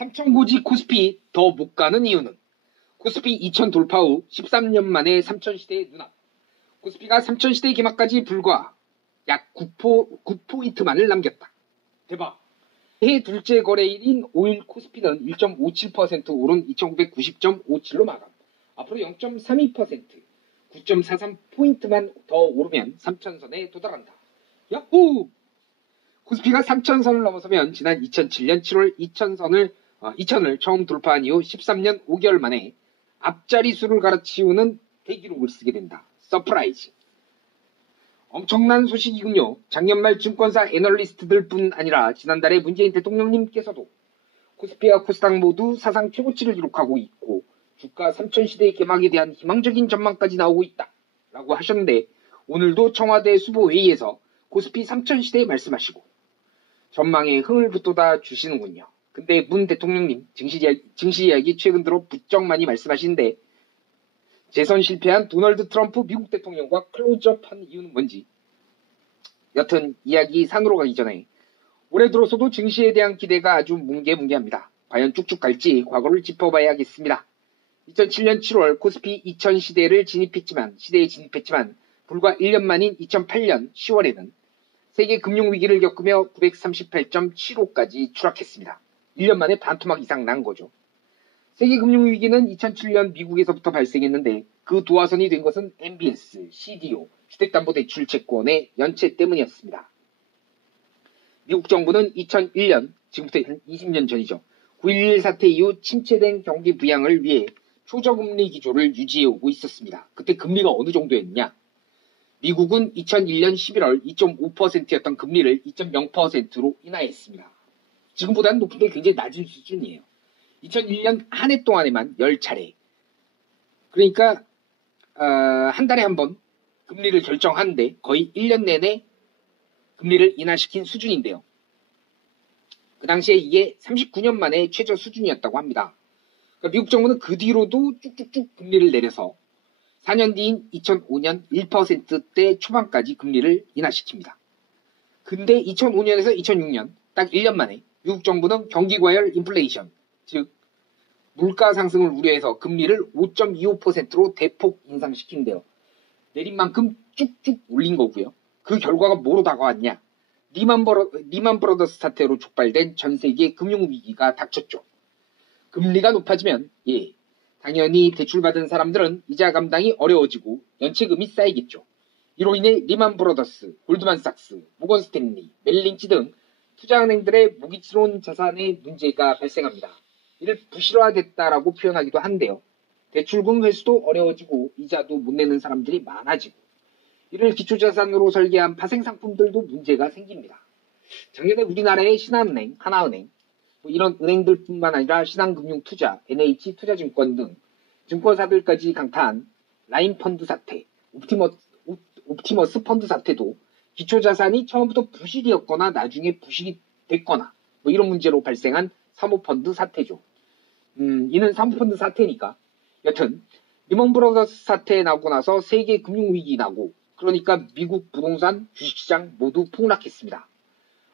삼천고지 코스피 더 못 가는 이유는 코스피 2000 돌파 후 13년 만에 3000시대의 눈앞. 코스피가 3000시대 개막까지 불과 약 9포인트만을 남겼다. 대박. 해 둘째 거래일인 5일 코스피는 1.57% 오른 2990.57로 마감. 앞으로 0.32%, 9.43포인트만 더 오르면 3000선에 도달한다. 야호! 코스피가 3000선을 넘어서면 지난 2007년 7월 2000을 처음 돌파한 이후 13년 5개월 만에 앞자리 수를 갈아치우는 대기록을 쓰게 된다. 서프라이즈. 엄청난 소식이군요. 작년 말 증권사 애널리스트들 뿐 아니라 지난달에 문재인 대통령님께서도 코스피와 코스닥 모두 사상 최고치를 기록하고 있고 주가 3000시대의 개막에 대한 희망적인 전망까지 나오고 있다 라고 하셨는데, 오늘도 청와대 수보회의에서 코스피 3000시대 말씀하시고 전망에 흥을 붙돋아 주시는군요. 근데 문 대통령님 증시 이야기 최근 들어 부쩍 많이 말씀하시는데 재선 실패한 도널드 트럼프 미국 대통령과 클로즈업한 이유는 뭔지. 여튼 이야기 산으로 가기 전에 올해 들어서도 증시에 대한 기대가 아주 뭉게뭉게합니다. 과연 쭉쭉 갈지 과거를 짚어봐야겠습니다. 2007년 7월 코스피 2000시대에 진입했지만 불과 1년 만인 2008년 10월에는 세계 금융위기를 겪으며 938.75까지 추락했습니다. 1년 만에 반토막 이상 난 거죠. 세계 금융위기는 2007년 미국에서부터 발생했는데 그 도화선이 된 것은 MBS, CDO, 주택담보대출 채권의 연체 때문이었습니다. 미국 정부는 2001년, 지금부터 20년 전이죠. 9.11 사태 이후 침체된 경기 부양을 위해 초저금리 기조를 유지해오고 있었습니다. 그때 금리가 어느 정도였냐? 미국은 2001년 11월 2.5%였던 금리를 2.0%로 인하했습니다. 지금보다는 높은데 굉장히 낮은 수준이에요. 2001년 한 해 동안에만 10차례. 그러니까 한 달에 한 번 금리를 결정하는데 거의 1년 내내 금리를 인하시킨 수준인데요. 그 당시에 이게 39년 만에 최저 수준이었다고 합니다. 그러니까 미국 정부는 그 뒤로도 쭉쭉쭉 금리를 내려서 4년 뒤인 2005년 1%대 초반까지 금리를 인하시킵니다. 근데 2005년에서 2006년 딱 1년 만에 미국 정부는 경기과열 인플레이션, 즉 물가 상승을 우려해서 금리를 5.25%로 대폭 인상시킨대요. 내린 만큼 쭉쭉 올린 거고요. 그 결과가 뭐로 다가왔냐? 리만 브러더스 사태로 촉발된 전 세계 금융위기가 닥쳤죠. 금리가 높아지면 당연히 대출받은 사람들은 이자 감당이 어려워지고 연체금이 쌓이겠죠. 이로 인해 리만 브러더스, 골드만삭스, 모건 스탠리, 멜린치 등 투자은행들의 무기치로운 자산에 문제가 발생합니다. 이를 부실화됐다라고 표현하기도 한데요. 대출금 회수도 어려워지고 이자도 못 내는 사람들이 많아지고 이를 기초자산으로 설계한 파생상품들도 문제가 생깁니다. 작년에 우리나라의 신한은행, 하나은행, 이런 은행들뿐만 아니라 신한금융투자, NH투자증권 등 증권사들까지 강타한 라인펀드 사태, 옵티머스 펀드 사태도 기초자산이 처음부터 부실이었거나 나중에 부실이 됐거나 이런 문제로 발생한 사모펀드 사태죠. 이는 사모펀드 사태니까. 여튼 리먼 브러더스 사태 나고 나서 세계 금융위기 나고, 그러니까 미국 부동산, 주식시장 모두 폭락했습니다.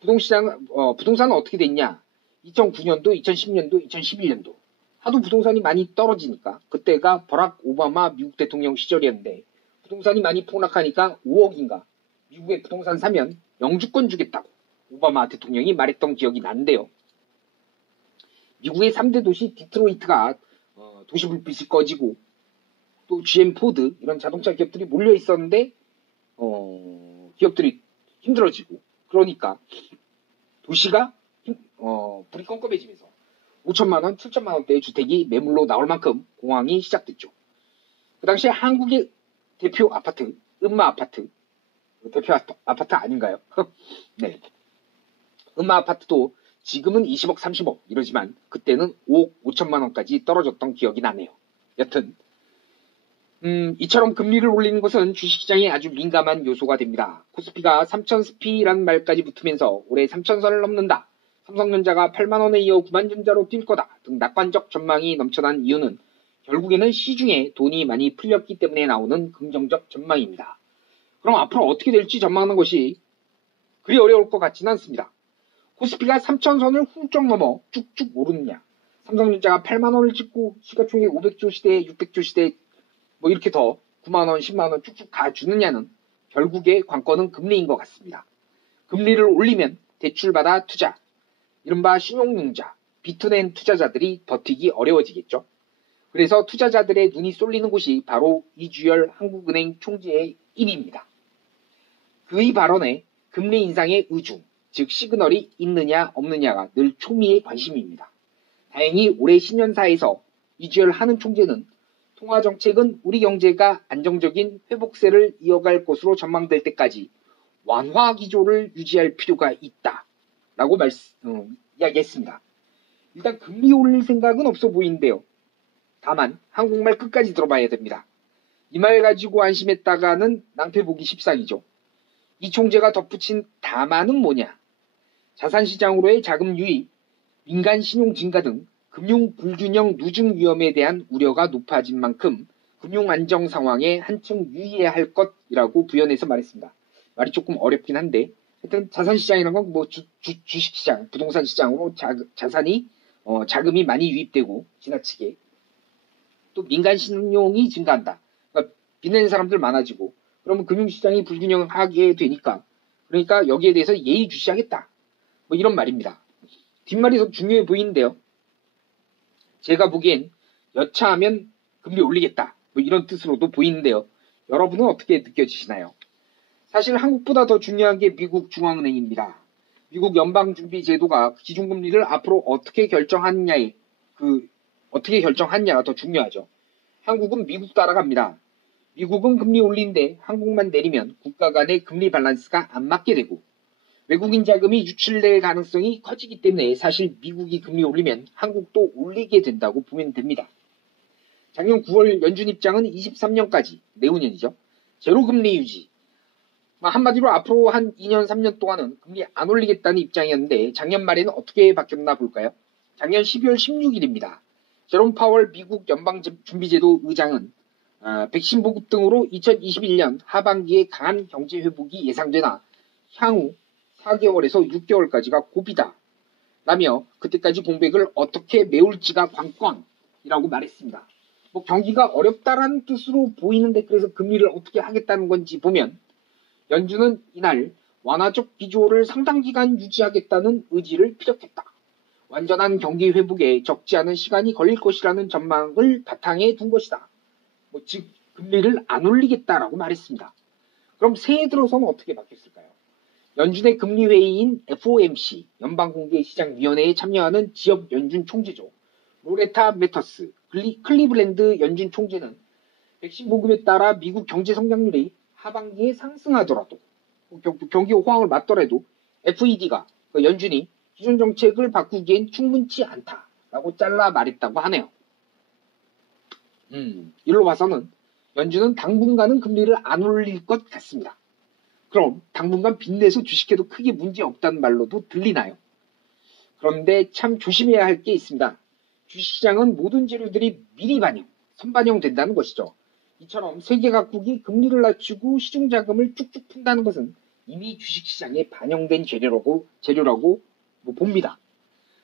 부동산은 어떻게 됐냐? 2009년도, 2010년도, 2011년도 하도 부동산이 많이 떨어지니까, 그때가 버락 오바마 미국 대통령 시절이었는데 부동산이 많이 폭락하니까 5억인가 미국에 부동산 사면 영주권 주겠다고 오바마 대통령이 말했던 기억이 난데요. 미국의 3대 도시 디트로이트가 도시 불빛이 꺼지고 또 GM 포드 이런 자동차 기업들이 몰려 있었는데 기업들이 힘들어지고, 그러니까 도시가 불이 껌껌해지면서 5천만 원, 7천만 원대의 주택이 매물로 나올 만큼 공황이 시작됐죠. 그 당시에 한국의 대표 아파트, 음마아파트, 대표 아파트 아닌가요? 네. 음마아파트도 지금은 20억, 30억 이러지만 그때는 5억 5천만 원까지 떨어졌던 기억이 나네요. 여튼 이처럼 금리를 올리는 것은 주식시장에 아주 민감한 요소가 됩니다. 코스피가 3000스피란 말까지 붙으면서 올해 3000선을 넘는다, 삼성전자가 8만원에 이어 9만전자로 뛸 거다 등 낙관적 전망이 넘쳐난 이유는 결국에는 시중에 돈이 많이 풀렸기 때문에 나오는 긍정적 전망입니다. 그럼 앞으로 어떻게 될지 전망하는 것이 그리 어려울 것 같지는 않습니다. 코스피가 3000선을 훌쩍 넘어 쭉쭉 오르느냐, 삼성전자가 8만 원을 찍고 시가총액 500조 시대에 600조 시대에 뭐 이렇게 더 9만 원, 10만 원 쭉쭉 가주느냐는 결국에 관건은 금리인 것 같습니다. 금리를 올리면 대출받아 투자, 이른바 신용융자, 비투낸 투자자들이 버티기 어려워지겠죠. 그래서 투자자들의 눈이 쏠리는 곳이 바로 이주열 한국은행 총재의 입입니다. 그의 발언에 금리 인상의 의중, 즉 시그널이 있느냐 없느냐가 늘 초미의 관심입니다. 다행히 올해 신년사에서 이주열 한은 총재는 통화정책은 우리 경제가 안정적인 회복세를 이어갈 것으로 전망될 때까지 완화 기조를 유지할 필요가 있다라고 이야기했습니다. 일단 금리 올릴 생각은 없어 보이는데요. 다만 한국말 끝까지 들어봐야 됩니다. 이 말 가지고 안심했다가는 낭패 보기 십상이죠. 이 총재가 덧붙인 다만은 뭐냐? 자산시장으로의 자금 유입, 민간 신용 증가 등 금융 불균형 누중 위험에 대한 우려가 높아진 만큼 금융 안정 상황에 한층 유의해야 할 것이라고 부연해서 말했습니다. 말이 조금 어렵긴 한데 하여튼 자산시장이라는 건 뭐 주식시장, 부동산 시장으로 자금이 많이 유입되고 지나치게 또 민간 신용이 증가한다. 그러니까 빚내는 사람들 많아지고 그러면 금융시장이 불균형하게 되니까 그러니까 여기에 대해서 예의주시하겠다. 뭐 이런 말입니다. 뒷말이 더 중요해 보이는데요. 제가 보기엔 여차하면 금리 올리겠다. 뭐 이런 뜻으로도 보이는데요. 여러분은 어떻게 느껴지시나요? 사실 한국보다 더 중요한 게 미국 중앙은행입니다. 미국 연방준비제도가 기준금리를 앞으로 어떻게 결정하느냐가 더 중요하죠. 한국은 미국 따라갑니다. 미국은 금리 올리는데 한국만 내리면 국가 간의 금리 밸런스가 안 맞게 되고 외국인 자금이 유출될 가능성이 커지기 때문에 사실 미국이 금리 올리면 한국도 올리게 된다고 보면 됩니다. 작년 9월 연준 입장은 23년까지, 내후년이죠. 제로금리 유지. 한마디로 앞으로 한 2년, 3년 동안은 금리 안 올리겠다는 입장이었는데 작년 말에는 어떻게 바뀌었나 볼까요? 작년 12월 16일입니다. 제롬 파월 미국 연방준비제도 의장은 백신 보급 등으로 2021년 하반기에 강한 경제 회복이 예상되나 향후 4개월에서 6개월까지가 고비다 라며 그때까지 공백을 어떻게 메울지가 관건이라고 말했습니다. 뭐 경기가 어렵다라는 뜻으로 보이는데 그래서 금리를 어떻게 하겠다는 건지 보면 연준은 이날 완화적 기조를 상당 기간 유지하겠다는 의지를 피력했다. 완전한 경기 회복에 적지 않은 시간이 걸릴 것이라는 전망을 바탕에 둔 것이다. 즉 금리를 안 올리겠다라고 말했습니다. 그럼 새해 들어서는 어떻게 바뀌었을까요? 연준의 금리 회의인 FOMC 연방공개시장위원회에 참여하는 지역 연준 총재죠. 로레타 매터스 클리블랜드 연준 총재는 백신 보급에 따라 미국 경제 성장률이 하반기에 상승하더라도 경기 호황을 맞더라도 FED가 연준이 기존 정책을 바꾸기엔 충분치 않다라고 잘라 말했다고 하네요. 이로 봐서는 연준은 당분간은 금리를 안 올릴 것 같습니다. 그럼 당분간 빚내서 주식해도 크게 문제 없다는 말로도 들리나요? 그런데 참 조심해야 할 게 있습니다. 주식시장은 모든 재료들이 미리 선반영된다는 것이죠. 이처럼 세계 각국이 금리를 낮추고 시중자금을 쭉쭉 푼다는 것은 이미 주식시장에 반영된 재료라고 봅니다.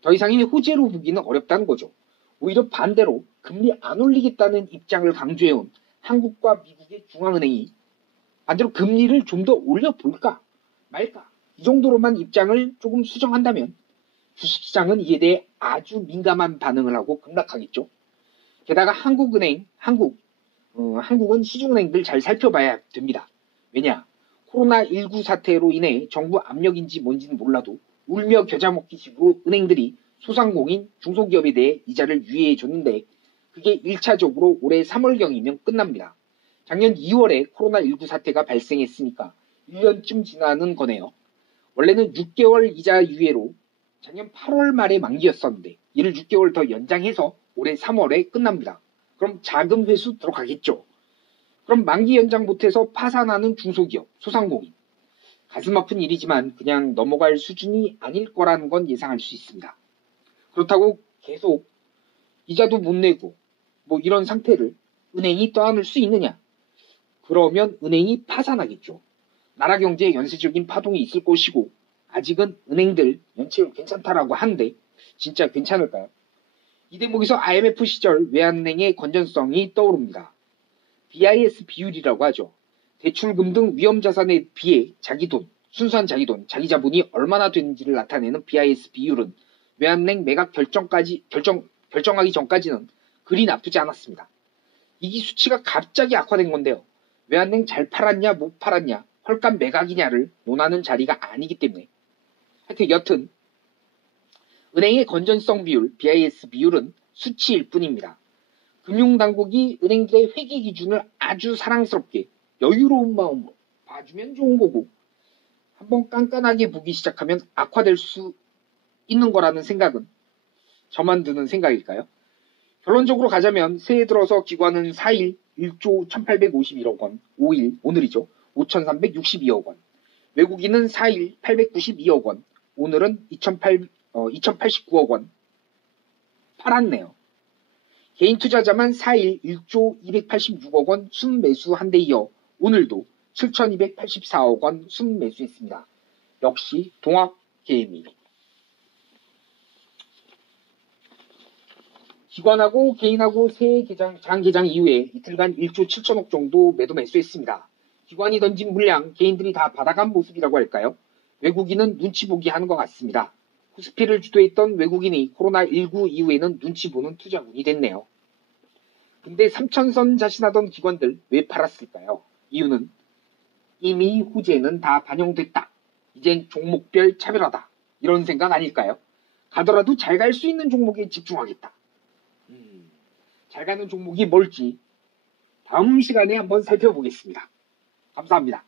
더 이상의 호재로 보기는 어렵다는 거죠. 오히려 반대로 금리 안 올리겠다는 입장을 강조해온 한국과 미국의 중앙은행이 반대로 금리를 좀 더 올려볼까 말까 이 정도로만 입장을 조금 수정한다면 주식시장은 이에 대해 아주 민감한 반응을 하고 급락하겠죠. 게다가 한국은 시중은행들 잘 살펴봐야 됩니다. 왜냐? 코로나19 사태로 인해 정부 압력인지 뭔지는 몰라도 울며 겨자 먹기식으로 은행들이 소상공인, 중소기업에 대해 이자를 유예해줬는데 그게 1차적으로 올해 3월경이면 끝납니다. 작년 2월에 코로나19 사태가 발생했으니까 1년쯤 지나는 거네요. 원래는 6개월 이자 유예로 작년 8월 말에 만기였었는데 이를 6개월 더 연장해서 올해 3월에 끝납니다. 그럼 자금 회수 들어가겠죠. 그럼 만기 연장 못해서 파산하는 중소기업, 소상공인. 가슴 아픈 일이지만 그냥 넘어갈 수준이 아닐 거라는 건 예상할 수 있습니다. 그렇다고 계속 이자도 못 내고 뭐 이런 상태를 은행이 떠안을 수 있느냐? 그러면 은행이 파산하겠죠. 나라 경제에 연쇄적인 파동이 있을 것이고 아직은 은행들 연체율 괜찮다라고 하는데 진짜 괜찮을까요? 이 대목에서 IMF 시절 외환은행의 건전성이 떠오릅니다. BIS 비율이라고 하죠. 대출금 등 위험자산에 비해 자기돈, 순수한 자기돈, 자기 자본이 얼마나 되는지를 나타내는 BIS 비율은 외환은행 매각 결정하기 전까지는 그리 나쁘지 않았습니다. 이 수치가 갑자기 악화된 건데요. 외환은행 잘 팔았냐 못 팔았냐, 헐값 매각이냐를 논하는 자리가 아니기 때문에 하여튼 여튼 은행의 건전성 비율, BIS 비율은 수치일 뿐입니다. 금융당국이 은행들의 회계 기준을 아주 사랑스럽게 여유로운 마음으로 봐주면 좋은 거고 한번 깐깐하게 보기 시작하면 악화될 수 있는 거라는 생각은 저만 드는 생각일까요? 결론적으로 가자면 새해 들어서 기관은 4일 1조 1851억 원, 5일 오늘이죠. 5362억 원. 외국인은 4일 892억 원, 오늘은 2089억 원 팔았네요. 개인 투자자만 4일 1조 286억 원 순매수한 데 이어 오늘도 7284억 원 순매수했습니다. 역시 동학개미. 기관하고 개인하고 새해 장 개장 이후에 이틀간 1조 7천억 정도 매도 매수했습니다. 기관이 던진 물량 개인들이 다 받아간 모습이라고 할까요? 외국인은 눈치 보기 하는 것 같습니다. 코스피를 주도했던 외국인이 코로나19 이후에는 눈치 보는 투자군이 됐네요. 근데 3천선 자신하던 기관들 왜 팔았을까요? 이유는 이미 후재는 다 반영됐다. 이젠 종목별 차별하다. 이런 생각 아닐까요? 가더라도 잘 갈 수 있는 종목에 집중하겠다. 잘 가는 종목이 뭘지 다음 시간에 한번 살펴보겠습니다. 감사합니다.